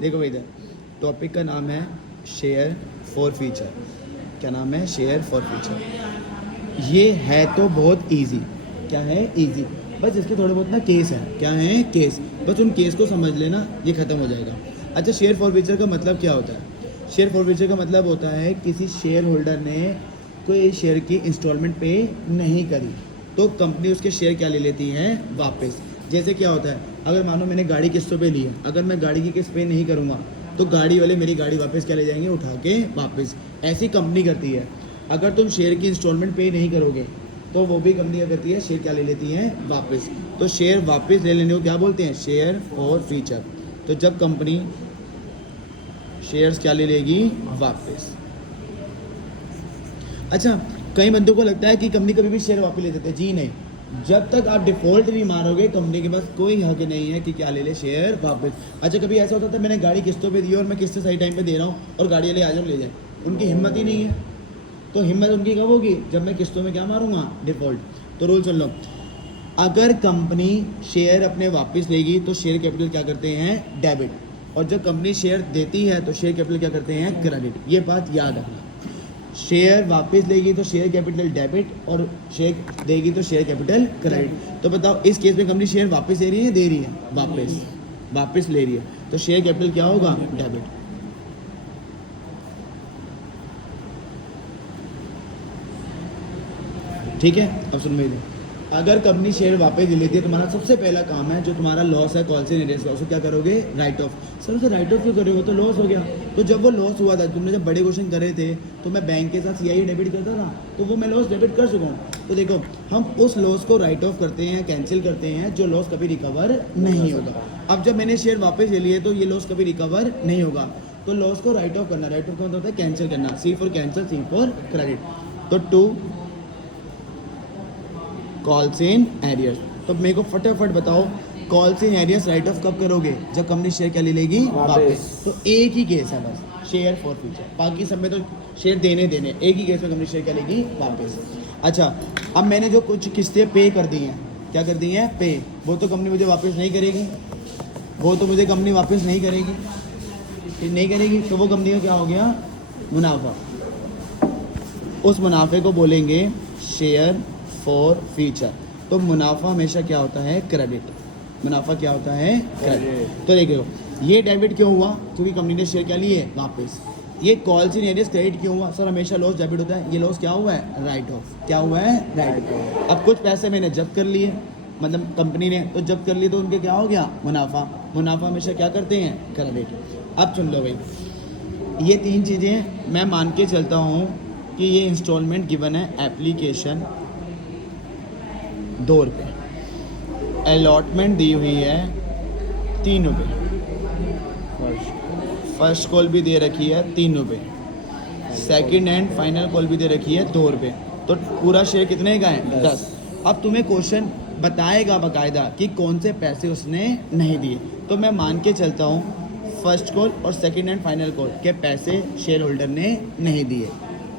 देखो भाई इधर टॉपिक का नाम है शेयर फॉर फ्यूचर। क्या नाम है? Share for future. ये है तो बहुत इजी। क्या है? इजी। बस इसके थोड़े बहुत ना केस है। क्या है? केस। बस उन केस को समझ लेना, ये ख़त्म हो जाएगा। अच्छा, शेयर फॉर फ्यूचर का मतलब क्या होता है? शेयर फॉर फ्यूचर का मतलब होता है किसी शेयर होल्डर ने कोई शेयर की इंस्टॉलमेंट पे नहीं करी तो कंपनी उसके शेयर क्या ले लेती है? वापस। जैसे क्या होता है, अगर मानो मैंने गाड़ी किस्तों पे ली है, अगर मैं गाड़ी की किस्त पे नहीं करूँगा तो गाड़ी वाले मेरी गाड़ी वापस क्या ले जाएंगे? उठा के वापस। ऐसी कंपनी करती है। अगर तुम शेयर की इंस्टॉलमेंट पे नहीं करोगे तो वो भी कंपनी क्या करती है? शेयर क्या ले लेती है? वापस। तो शेयर वापस ले लेने को क्या बोलते हैं? Share for future. तो जब कंपनी शेयर्स क्या ले लेगी? वापस। अच्छा, कई बंदों को लगता है कि कंपनी कभी भी शेयर वापस ले देते हैं। जी नहीं, जब तक आप डिफ़ॉल्ट नहीं मारोगे कंपनी के पास कोई हक नहीं है कि क्या ले ले शेयर वापस। अच्छा, कभी ऐसा होता था मैंने गाड़ी किस्तों पे दी और मैं किस्तें सही टाइम पे दे रहा हूँ और गाड़ी वाले आ जाओ ले जाए, उनकी हिम्मत ही नहीं है। तो हिम्मत उनकी कब होगी? जब मैं किस्तों में क्या मारूंगा? डिफ़ॉल्ट। तो रूल सुन लो, अगर कंपनी शेयर अपने वापस लेगी तो शेयर कैपिटल क्या करते हैं? डेबिट। और जब कंपनी शेयर देती है तो शेयर कैपिटल क्या करते हैं? क्रेडिट। ये बात याद रखना। शेयर वापस लेगी तो शेयर कैपिटल डेबिट और शेयर देगी तो शेयर कैपिटल क्रेडिट। तो बताओ इस केस में कंपनी शेयर वापस ले रही है? दे रही है? वापस। वापस ले रही है तो शेयर कैपिटल क्या होगा? डेबिट। ठीक है, अब सुन मेरी। अगर कंपनी शेयर वापस ले लेती है, तुम्हारा सबसे पहला काम है जो तुम्हारा लॉस है, कॉल से एरियस लॉस, क्या करोगे? Right of. सर उसे राइट ऑफ क्यों करोगे? तो लॉस हो गया। तो जब वो लॉस हुआ था, तुमने जब बड़े क्वेश्चन करे थे तो मैं बैंक के साथ सीआई डेबिट करता था, तो वो मैं लॉस डेबिट कर चुका हूँ। तो देखो, हम उस लॉस को राइट ऑफ करते हैं, कैंसिल करते हैं, जो लॉस कभी रिकवर नहीं होगा। अब जब मैंने शेयर वापस ले लिए तो ये लॉस कभी रिकवर नहीं होगा। तो लॉस को राइट ऑफ करना, राइट ऑफ का मतलब होता है कैंसिल करना। C for cancel, C for credit. तो टू कॉल्स इन एरियर्स। तो मेरे को फटाफट बताओ, calls in arrears write off कब करोगे? जब कंपनी शेयर क्या ले लेगी? वापस। तो एक ही केस है बस, शेयर फॉर फ्यूचर। बाकी सब में तो शेयर देने एक ही केस में कंपनी शेयर क्या लेगी? वापस। अच्छा, अब मैंने जो कुछ किस्तें पे कर दी हैं, क्या कर दी हैं? पे। वो तो कंपनी मुझे वापस नहीं करेगी, वो तो मुझे कंपनी वापस नहीं करेगी। तो वो कंपनी का क्या हो गया? मुनाफा। उस मुनाफे को बोलेंगे शेयर फॉर फ्यूचर। तो मुनाफा हमेशा क्या होता है? क्रेडिट। मुनाफा क्या होता है? क्रेडिट। तो देखो, ये डेबिट क्यों हुआ? क्योंकि कंपनी ने शेयर क्या लिए? वापस। ये कॉल्स इन एरियर्स क्रेडिट क्यों हुआ? सर हमेशा लॉस डेबिट होता है। ये लॉस क्या हुआ है? Right of. क्या हुआ है? Right of. अब कुछ पैसे मैंने जब्त कर लिए, मतलब कंपनी ने तो जब्त कर लिए, तो उनके क्या हो गया? मुनाफा। मुनाफा हमेशा क्या करते हैं? क्रेडिट। अब सुन लो भाई, ये तीन चीज़ें मैं मान के चलता हूँ कि ये इंस्टॉलमेंट गिवन है एप्लीकेशन 2 रुपये, अलॉटमेंट दी हुई है 3 रुपये, फर्स्ट कॉल भी दे रखी है 3 रुपये, सेकंड एंड फाइनल कॉल भी दे रखी है 2 रुपये। तो पूरा शेयर कितने का है? 10। अब तुम्हें क्वेश्चन बताएगा बाकायदा कि कौन से पैसे उसने नहीं दिए। तो मैं मान के चलता हूँ फर्स्ट कॉल और सेकंड एंड फाइनल कॉल के पैसे शेयर होल्डर ने नहीं दिए।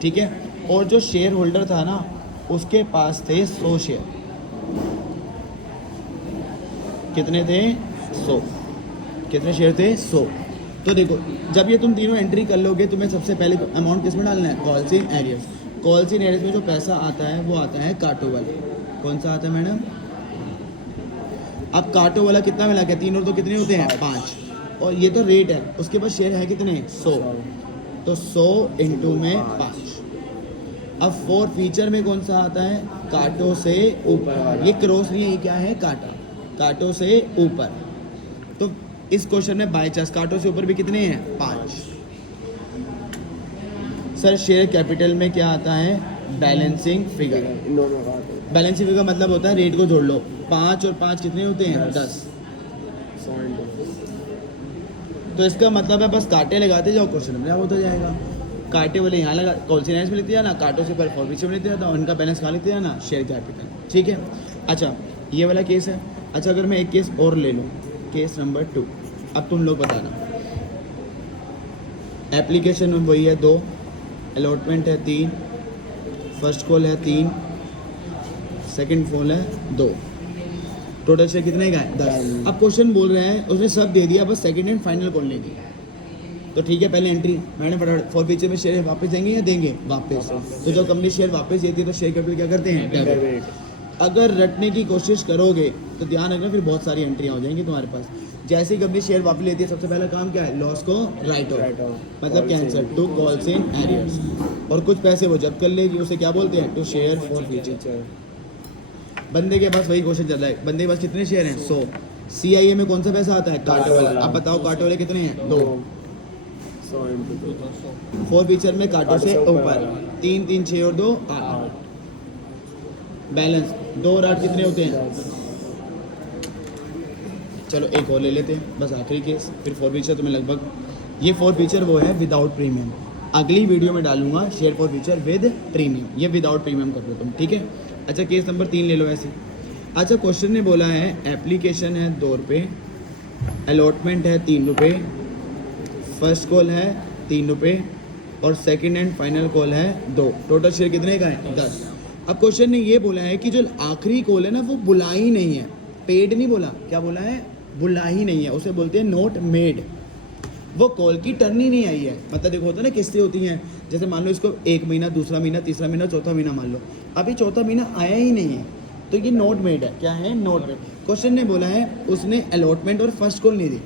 ठीक है, और जो शेयर होल्डर था ना, उसके पास थे 100 शेयर। कितने थे? 100। कितने शेयर थे? 100। तो देखो, जब ये तुम तीनों एंट्री कर लोगे, तुम्हें सबसे पहले अमाउंट किस में डालना है? Calls in arrears. Calls in arrears में जो पैसा आता है वो आता है काटो वाला। कौन सा आता है मैडम? अब काटो वाला कितना मिला के? 3 और 2 कितने होते हैं? 5। और ये तो रेट है, उसके पास शेयर है कितने? 100। तो 100 इंटू में 5। अब फॉर फीचर में कौन सा आता है? काटो से ऊपर। ये क्रॉस नहीं है, ये क्या है? काटा। काटो से ऊपर। तो इस क्वेश्चन में बाय चांस काटो से ऊपर भी कितने हैं? 5। सर शेयर कैपिटल में क्या आता है? Balancing figure. बैलेंसिंग फिगर मतलब होता है रेट को जोड़ लो। 5 और 5 कितने होते हैं? 10। तो इसका मतलब है बस कांटे लगाते जाओ, क्वेश्चन में होता जाएगा। कांटे वाले यहाँ लगा, कॉल सी में लिखते जाना, कांटों से पर फॉर्मेशन में लिखते जाता, उनका बैलेंस कहाँ लिखते जाना? Share capital. ठीक है, अच्छा ये वाला केस है। अच्छा, अगर मैं एक केस और ले लूँ, केस नंबर 2। अब तुम लोग बताना, एप्लीकेशन में वही है 2, अलॉटमेंट है 3, फर्स्ट कॉल है 3, सेकंड कॉल है 2। टोटल शेयर कितने का है 10। अब क्वेश्चन बोल रहे हैं उसने सब दे दिया, बस सेकंड एंड फाइनल कॉल लेनी है। तो ठीक है, पहले एंट्री मैंने फटाफट फॉर फ्यूचर में शेयर वापस देंगे या देंगे वापस। तो जब कंपनी शेयर वापस देती है तो शेयर कैपिटल क्या करते हैं डेबिट। अगर रटने की कोशिश करोगे तो ध्यान रखना फिर बहुत सारी एंट्रियाँ हो जाएंगी तुम्हारे पास। जैसे ही कंपनी शेयर वापस लेती है सबसे पहला काम क्या है, लॉस को राइट ऑफ मतलब cancel two calls in arrears, और कुछ पैसे वो जब्त कर लेगी, उसे क्या बोलते हैं टू शेयर फॉर फ्यूचर। बंदे के पास वही क्वेश्चन चल रहा है, बंदे के पास कितने शेयर हैं 100। CIA में कौन सा पैसा आता है कांटे वाला। अब बताओ कांटे वाले कितने हैं 2। फॉर फ्यूचर में कांटों से ऊपर 3 3 6 और 2 8 बैलेंस 2 और 8 कितने होते हैं। चलो एक और ले लेते हैं बस आखिरी केस, फिर फॉर फ्यूचर तुम्हें लगभग ये फॉर फ्यूचर वो है विदाउट प्रीमियम। अगली वीडियो में डालूंगा share for future with premium, ये विदाउट प्रीमियम कर दो तुम, ठीक है। अच्छा केस नंबर 3 ले लो ऐसे। अच्छा क्वेश्चन ने बोला है एप्लीकेशन है 2 रुपये, अलॉटमेंट है 3 रुपये, फर्स्ट कॉल है 3 रुपये और सेकंड एंड फाइनल कॉल है 2। टोटल शेयर कितने का है 10। अब क्वेश्चन ने ये बोला है कि जो आखिरी कॉल है ना वो बुला ही नहीं है, पेड नहीं बोला, क्या बोला है बुला ही नहीं है, उसे बोलते हैं नोट मेड। वो कॉल की टर्न ही नहीं आई है। मतलब देखो होता है ना किस्तें होती हैं, जैसे मान लो इसको 1 महीना, दूसरा महीना, तीसरा महीना, चौथा महीना मान लो, अभी चौथा महीना आया ही नहीं है, तो ये नोट मेड है। क्या है नोट मेड। क्वेश्चन ने बोला है उसने अलॉटमेंट और फर्स्ट कॉल नहीं दी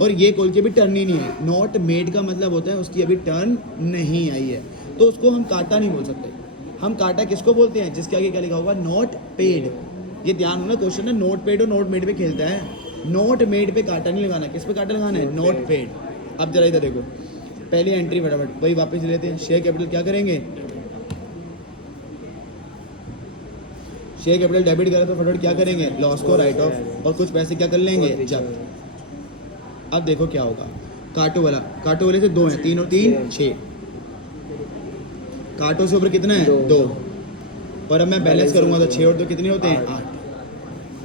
और ये कॉल की भी टर्न ही नहीं है। नॉट मेड का मतलब होता है उसकी अभी टर्न नहीं आई है, तो उसको हम काटा नहीं बोल सकते। हम काटा किसको बोलते हैं, जिसके आगे क्या लिखा होगा नॉट पेड। ये ध्यान होना क्वेश्चन है नोट पेड और नोट मेड पे खेलता है। नोट मेड पे काटा नहीं लगाना, किस पे काटा लगाना है नोट पेड। अब जरा इधर देखो, पहली एंट्री फटाफट वही वापस लेते हैं। शेयर कैपिटल क्या करेंगे, शेयर कैपिटल डेबिट करें तो फटाफट क्या करेंगे लॉस को राइट ऑफ, और कुछ पैसे क्या कर लेंगे जब। अब देखो क्या होगा, काटो वाले से 2 हैं, 3 और 3 6, काटो से ऊपर कितना है 2, और अब मैं बैलेंस करूंगा तो 6 और 2 कितने होते हैं 8।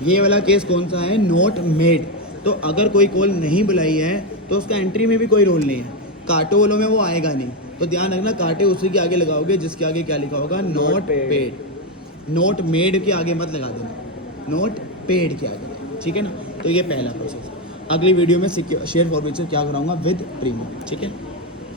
ये वाला केस कौन सा है नोट मेड। तो अगर कोई कॉल नहीं बुलाई है तो उसका एंट्री में भी कोई रोल नहीं है, काटो वालों में वो आएगा नहीं। तो ध्यान रखना काटे उसी के आगे लगाओगे जिसके आगे क्या लिखा होगा नोट पेड। नोट मेड के आगे मत लगा देना, नोट पेड के आगे, ठीक है ना। तो ये पहला प्रोसेस। अगली वीडियो में शेयर फॉर फ्यूचर क्या कराऊंगा विद प्रीमियम, ठीक है।